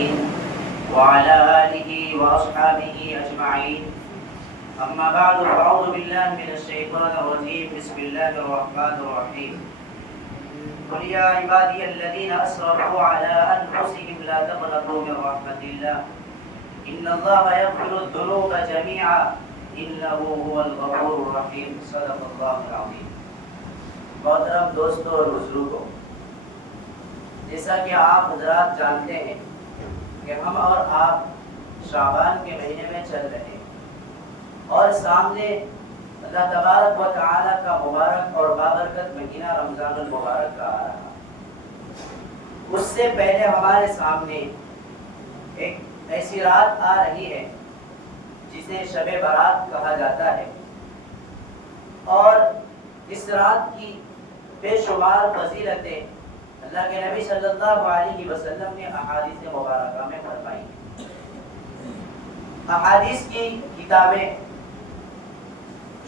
المرسلين وعلى آله وأصحابه أجمعين. أما بعد فأعوذ بالله من الشيطان الرجيم. بسم الله الرحمن الرحيم. قل يا عبادي الذين أسرفوا على أنفسهم لا تقنطوا من رحمة الله إن الله يغفر الذنوب جميعا إنه هو الغفور الرحيم. صدق الله العظيم. محترم دوستوں اور بزرگوں، جیسا کہ آپ حضرات جانتے ہیں کہ ہم اور آپ شعبان کے مہینے میں چل رہے ہیں اور سامنے اللہ تبارک و تعالیٰ کا مبارک اور بابرکت مہینہ رمضان المبارک کا آ رہا. اس سے پہلے ہمارے سامنے ایک ایسی رات آ رہی ہے جسے شب برات کہا جاتا ہے، اور اس رات کی بے شمار فضیلتیں اللہ کے نبی صلی اللہ علیہ وسلم نے احادیث مبارکہ میں فرمائی ہیں. احادیث کی کتابیں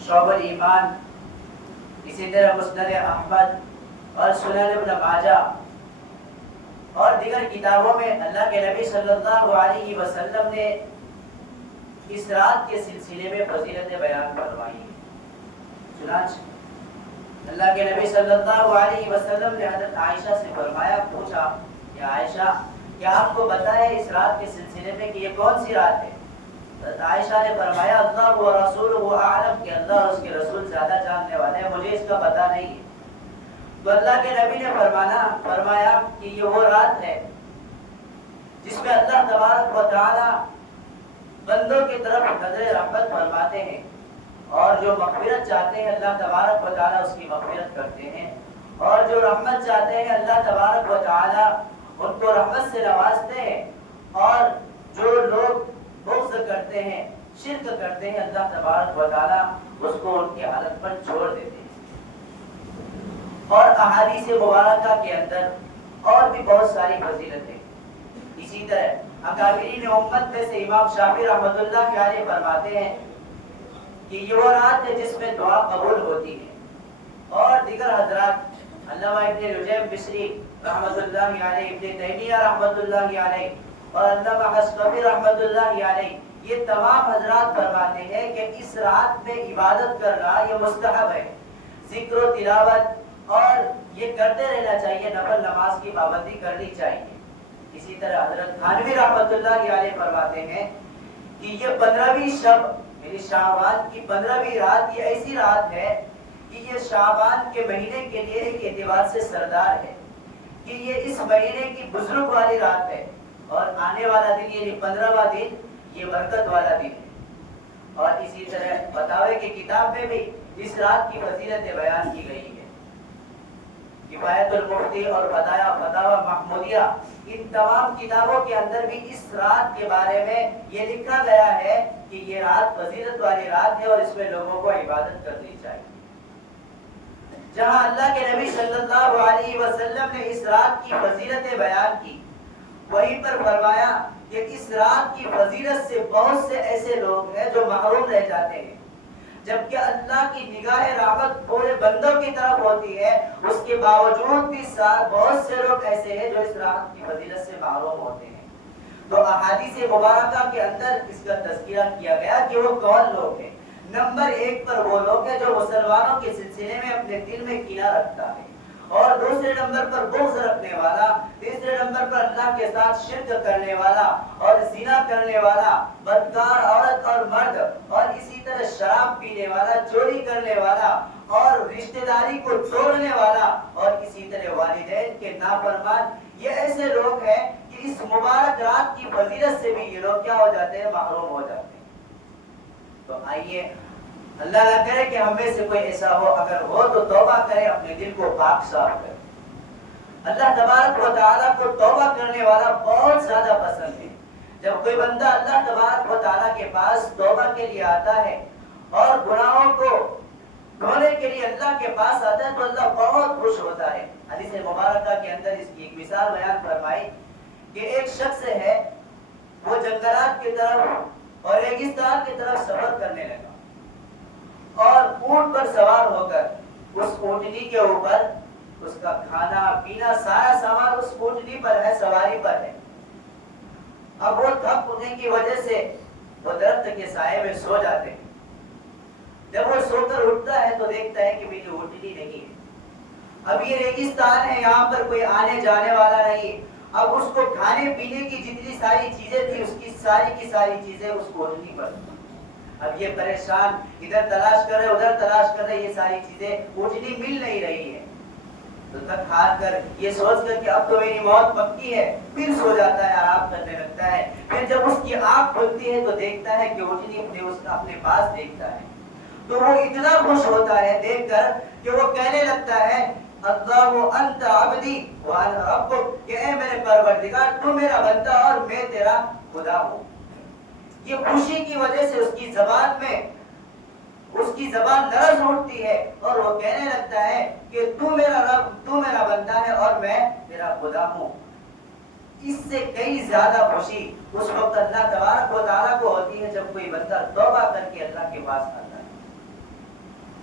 شعب الایمان، اسی طرح مسند احمد اور سنن ابن ماجہ اور دیگر کتابوں میں اللہ کے نبی صلی اللہ علیہ وسلم نے اس رات کے سلسلے میں فضیلتیں بیان فرمائی ہیں. چنانچہ اللہ کے نبی صلی اللہ علیہ وسلم نے حضرت عائشہ سے فرمایا، پوچھا یا عائشہ کیا آپ کو پتہ ہے اس رات کے سلسلے میں کہ یہ کون سی رات ہے؟ حضرت عائشہ نے فرمایا اللہ و رسولہ اعلم، کہ اللہ اور اس کے رسول زیادہ جاننے والے ہیں، مجھے اس کا پتہ نہیں ہے. تو اللہ کے نبی نے فرمایا کہ یہ وہ رات ہے جس میں اللہ تبارک و تعالی بندوں کی طرف نظر رحمت فرماتے ہیں، اور جو مغفرت چاہتے ہیں اللہ تبارک و تعالی اس کی مغفرت کرتے ہیں، اور جو رحمت چاہتے ہیں اللہ تبارک و تعالی ان کو رحمت سے نوازتے ہیں، اور جو لوگ بغض کرتے ہیں، شرک کرتے ہیں، اللہ تبارک و تعالی اس کو ان کی حالت پر چھوڑ دیتے ہیں. اور احادیث مبارکہ کے اندر اور بھی بہت ساری فضیلتیں. اسی طرح اکابرین امت میں سے امام شافعی رحمۃ اللہ علیہ فرماتے ہیں کہ یہ وہ رات ہے جس میں دعا قبول ہوتی ہے. اور دیگر حضرات علامہ ابن رجب بصری رحمۃ اللہ علیہ، ابن تیمیہ رحمۃ اللہ علیہ اور علامہ حسقفی رحمۃ اللہ علیہ، یہ تمام حضرات فرماتے ہیں کہ اس رات میں عبادت کرنا یہ مستحب ہے. ذکر و تلاوت اور یہ کرتے رہنا چاہیے، نفل نماز کی پابندی کرنی چاہیے. اسی طرح حضرت تھانوی رحمۃ اللہ علیہ فرماتے ہیں کہ یہ 15ویں شب یعنی شعبان کی 15ویں رات یہ ایسی رات ہے کہ یہ شعبان کے مہینے کے لیے ایک اعتبار سے سردار ہے، کہ یہ اس مہینے کی بزرگ والی رات ہے، اور آنے والا دن یعنی 15واں دن یہ برکت والا دن ہے. اور اسی طرح فتاوی کی کتاب میں بھی اس رات کی فضیلتیں بیان کی گئی ہے. کفایت المفتی اور فتاوی محمودیہ، ان تمام کتابوں کے اندر بھی اس رات کے بارے میں یہ لکھا گیا ہے کہ یہ رات فضیلت والی رات ہے اور اس میں لوگوں کو عبادت کرنی چاہیے. جہاں اللہ کے نبی صلی اللہ علیہ وسلم نے اس رات کی فضیلتیں بیان کی، وہیں پر فرمایا کہ اس رات کی فضیلت سے بہت سے ایسے لوگ ہیں جو محروم رہ جاتے ہیں، جبکہ اللہ کی نگاہ رحمت پورے بندوں کی طرف ہوتی ہے. اس کے باوجود بھی بہت سے لوگ ایسے ہیں جو اس رات کی فضیلت سے محروم ہوتے ہیں. تو احادیث مبارکہ کے اندر اس کا تذکرہ کیا گیا کہ وہ کون لوگ ہیں. نمبر 1 پر وہ لوگ ہیں جو مسلمانوں کے سلسلے میں اپنے دل میں کینہ رکھتا ہے، اور دوسرے نمبر پر بغض رکھنے والا، تیسرے نمبر پر اللہ کے ساتھ شرک کرنے والا اور زنا کرنے والا، بدکار عورت اور مرد، اور اسی طرح شراب پینے والا، چوری کرنے والا اور رشتہ داری کو توڑنے والا، اور اسی طرح والدین کے نافرمان. یہ ایسے لوگ ہیں کہ اس مبارک رات کی فضیلت سے بھی یہ لوگ کیا ہو جاتے ہیں؟ محروم ہو جاتے ہیں. تو آئیے اللہ نہ کرے کہ ہم میں سے کوئی ایسا ہو، اگر ہو تو توبہ کرے، اپنے دل کو پاک صاف کرے. اللہ تبارک و تعالیٰ کو توبہ کرنے والا بہت زیادہ پسند ہے. جب کوئی بندہ اللہ تبارک و تعالیٰ کے پاس توبہ کے لیے آتا ہے اور گناہوں کو دھونے کے لیے اللہ کے پاس آتا ہے تو اللہ بہت خوش ہوتا ہے. حدیث مبارکہ کے اندر اس کی ایک مثال بیان فرمائی کہ ایک شخص ہے، وہ جنگلات کی طرف اور ریگستان کی طرف سفر کرنے لگا، اور اونٹ پر سوار ہو کر اس اونٹنی کے اوپر اس کا کھانا پینا سارا سامان اس اونٹنی پر ہے، سواری پر ہے. ہونے کی وجہ سے وہ درخت کے سائے میں سو جاتے ہیں. جب وہ سو کر اٹھتا ہے تو دیکھتا ہے کہ میری اٹھنی نہیں ہے. اب یہ ریگستان ہے, یہاں پر کوئی آنے جانے والا نہیں. اب اس کو کھانے پینے کی جتنی ساری چیزیں تھی, اس کی ساری چیزیں اس کو اٹھنی پڑتی. اب یہ پریشان, ادھر تلاش کر رہے ادھر تلاش کر رہے, یہ ساری چیزیں اٹھنی مل نہیں رہی ہے. تو تک ہار کر یہ سوچ کر کہ اب تو میری موت پکی ہے, پھر سو جاتا ہے, آرام کرنے لگتا ہے. پھر جب اس کی آنکھ کھلتی ہے تو دیکھتا ہے کہ اٹھنی اپنے پاس دیکھتا ہے. تو وہ اتنا خوش ہوتا ہے دیکھ کر کہ وہ کہنے لگتا ہے اللہ انت عبدی وانا ربک, کہ اے میرے پروردگار تو میرا بندہ اور میں تیرا خدا ہوں. یہ خوشی کی وجہ سے اس کی زبان لرز اٹھتی ہے اور وہ کہنے لگتا ہے کہ تو میرا رب, تو میرا بندہ ہے اور میں تیرا خدا ہوں. اس سے کئی زیادہ خوشی اس وقت اللہ تبارک و تعالیٰ کو ہوتی ہے جب کوئی بندہ توبہ کر کے اللہ کے پاس آتا ہے.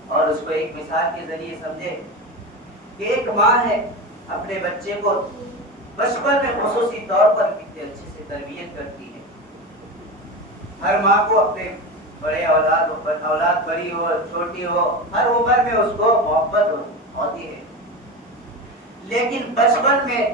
اور اس کو ایک مثال کے ذریعے سمجھے کہ ایک ماں ہے, اپنے بچے کو بچپن میں خصوصی طور پر کتنے اچھے سے تربیت کرتی ہے. ہر ماں کو اپنے بڑے اولاد بڑی ہو چھوٹی ہو, ہر عمر میں اس کو محبت ہوتی ہے. لیکن بچپن میں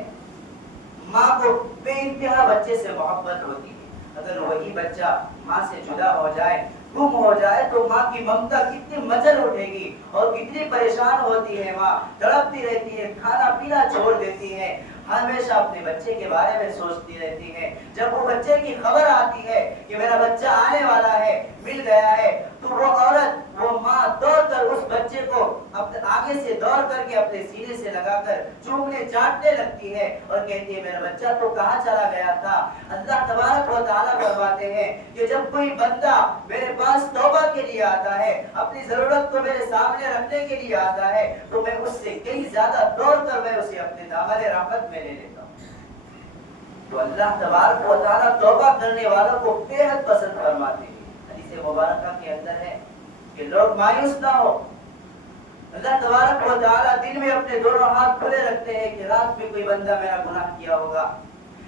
ماں کو بے انتہا بچے سے محبت ہوتی ہے. اگر وہی بچہ ماں سے جدا ہو جائے, گم ہو جائے, تو ماں کی ممتا کتنی مچل اٹھے گی اور کتنی پریشان ہوتی ہے. ماں تڑپتی رہتی ہے, کھانا پینا چھوڑ دیتی ہے, ہمیشہ اپنے بچے کے بارے میں سوچتی رہتی ہے. جب وہ بچے کی خبر آتی ہے کہ میرا بچہ آنے والا ہے, مل گیا ہے, تو وہ عورت, وہ ماں دوڑ کر اس بچے کو اپنے آگے سے دوڑ کر کے اپنے سینے سے لگا کر چومنے چاٹنے لگتی ہے اور کہتی ہے میرا بچہ تو کہاں چلا گیا تھا. اللہ تبارک و تعالیٰ فرماتے ہیں کہ جب کوئی بندہ میرے پاس توبہ کے لیے آتا ہے, اپنی ضرورت کو میرے سامنے رکھنے کے لیے آتا ہے, تو میں اس سے کئی زیادہ دوڑ کر میں اسے اپنے دامن رحمت میں لے لیتا ہوں. تو اللہ تبارک و تعالیٰ توبہ کرنے والوں کو بے حد پسند فرماتے ہیں. حدیث مبارکہ کے اندر ہے کہ لوگ مایوس نہ ہو. اللہ تبارک و تعالیٰ دن میں اپنے دونوں ہاتھ کھلے رکھتے ہیں کہ رات میں کوئی بندہ میرا گناہ کیا ہوگا,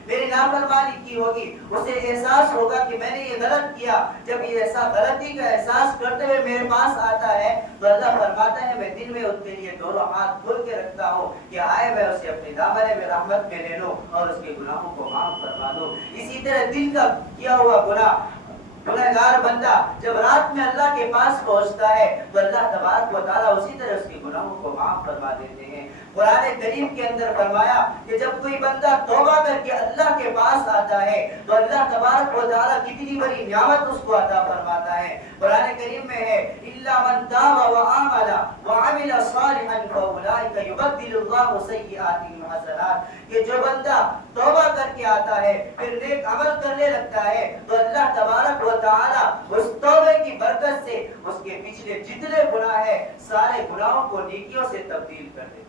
میری نافرمانی کی ہوگی, اسے احساس ہوگا کہ میں نے یہ غلط کیا. جب یہ ایسا غلطی کا احساس کرتے ہوئے میرے پاس آتا ہے تو اللہ فرماتا ہے میں دن میں اس کے لیے دونوں ہاتھ کھول کے رکھتا ہوں کہ آئے میں اسے اپنے دامن میں رحمت میں لے لوں اور اس کے گناہوں کو معاف کروا دوں. اسی طرح دل کا کیا ہوا گنہگار بندہ جب رات میں اللہ کے پاس پہنچتا ہے تو اللہ تبارک و تعالیٰ اسی طرح اس کے گناہوں کو معاف فرما دیتے ہیں. قرآن کریم کے اندر فرمایا کہ جب کوئی بندہ توبہ کر کے اللہ کے پاس آتا ہے تو اللہ تبارک و تعالیٰ کتنی بڑی نعمت اس کو عطا فرماتا ہے. قرآن کریم میں ہے الا من تاب وآمن وعمل صالحا فاولئک یبدل اللہ سیئاتہم حسنات, کہ جو بندہ توبہ کر کے آتا ہے پھر نیک عمل کرنے لگتا ہے تو اللہ تبارک و تعالیٰ اس توبے کی برکت سے اس کے پچھلے جتنے گناہ ہیں سارے گناہوں کو نیکیوں سے تبدیل کر دیتے.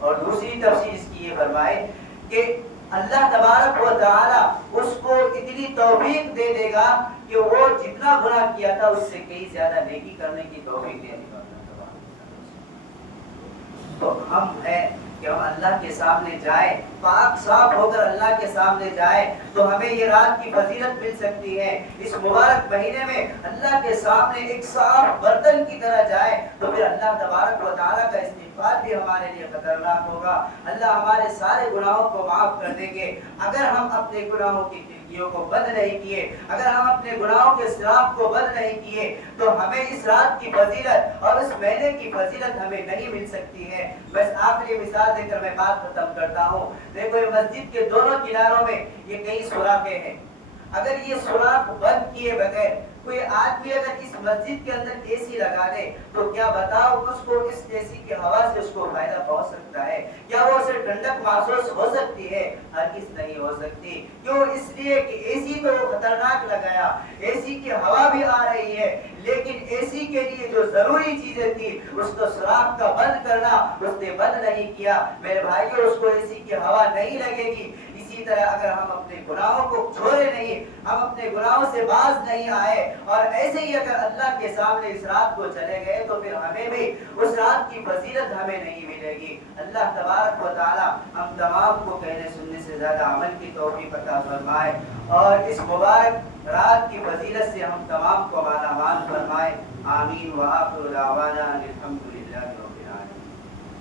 اور دوسری تفسیر اس کی یہ فرمائے کہ اللہ تبارک و تعالیٰ اس کو اتنی توفیق دے دے گا کہ وہ جتنا گناہ کیا تھا اس سے کئی زیادہ نیکی کرنے کی توفیق دے دے گا. تو ہم ہیں کہ ہم اللہ کے سامنے جائیں, پاک صاف ہو کر اللہ کے سامنے جائیں تو ہمیں یہ رات کی فضیلت مل سکتی ہے. اس مبارک مہینے میں اللہ کے سامنے ایک صاف برتن کی طرح جائیں تو پھر اللہ تبارک و تعالیٰ کا استغفار بھی ہمارے لیے خطرناک ہوگا. اللہ ہمارے سارے گناہوں کو معاف کر دیں گے اگر ہم اپنے گناہوں کی کو بند نہیں کیے, اگر ہم اپنے گناہوں کے سراغ کو بند نہیں کیے تو ہمیں اس رات کی فضیلت اور اس مہینے کی فضیلت ہمیں نہیں مل سکتی ہے. بس آخری مثال دے کر میں بات ختم کرتا ہوں. دیکھو یہ مسجد کے دونوں کناروں میں یہ کئی سوراخیں ہیں. اگر یہ سوراخ بند کیے بغیر کوئی آدمی اگر اس مسجد کے اندر اے سی لگا دے تو کیا بتاؤ اس کو اس اے سی کی ہوا سے اس کو فائدہ پہنچ سکتا ہے؟ کیا وہ اسے ٹھنڈک محسوس ہو سکتی ہے؟ ہرگز نہیں ہو سکتی. کیوں؟ اس لیے کہ اے سی تو خطرناک لگایا, اے سی کی ہوا بھی آ رہی ہے, لیکن اے سی کے لیے جو ضروری چیزیں تھی اس کو سوراخ کا بند کرنا اس نے بند نہیں کیا. میرے بھائیوں اس کو اے سی کی ہوا نہیں لگے گی. اسی طرح اگر ہم اپنے گناہوں کو چھوڑے نہیں, ہم اپنے گناہوں سے باز نہیں آئے اور ایسے ہی اگر اللہ کے سامنے اس رات کو چلے گئے تو پھر ہمیں بھی اس رات کی فضیلت ہمیں نہیں ملے گی۔ اللہ تبارک و تعالی ہم تمام کو کہنے سننے سے زیادہ عمل کی توفیق عطا فرمائے اور اس مبارک رات کی فضیلت سے ہم تمام کو مالا مال فرمائے۔ آمین۔ وآخر دعوانا الحمدللہ۔